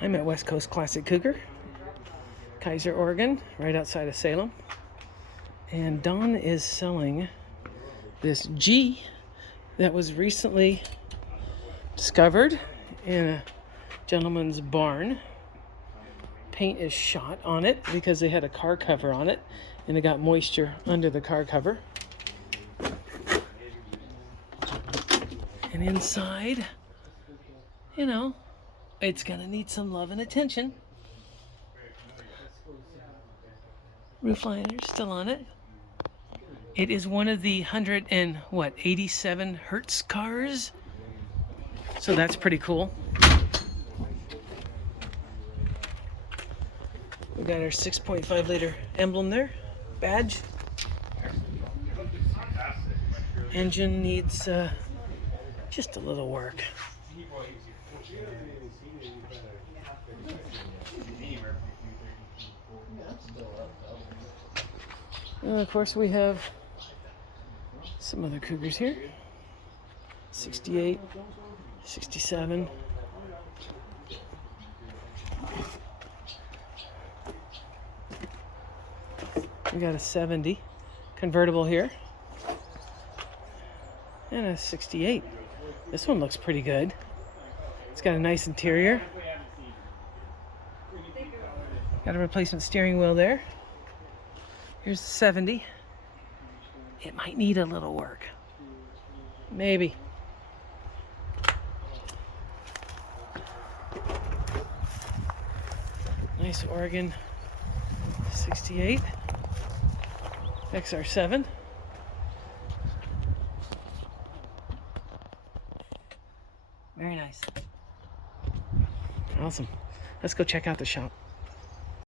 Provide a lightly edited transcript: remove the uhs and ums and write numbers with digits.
I'm at West Coast Classic Cougar, Kaiser, Oregon, right outside of Salem. And Don is selling this G that was recently discovered in a gentleman's barn. Paint is shot on it because they had a car cover on it and it got moisture under the car cover. And inside, you know, it's gonna need some love and attention. Roof liner's still on it. It is one of the 187 Hertz cars. So that's pretty cool. We got our 6.5 liter emblem there, badge. Engine needs just a little work. And of course we have some other Cougars here. 68, 67. We got a 70 convertible here. And a 68. This one looks pretty good. It's got a nice interior. Got a replacement steering wheel there. Here's the 70. It might need a little work. Maybe. Nice Oregon 68 XR7. Very nice. Awesome. Let's go check out the shop.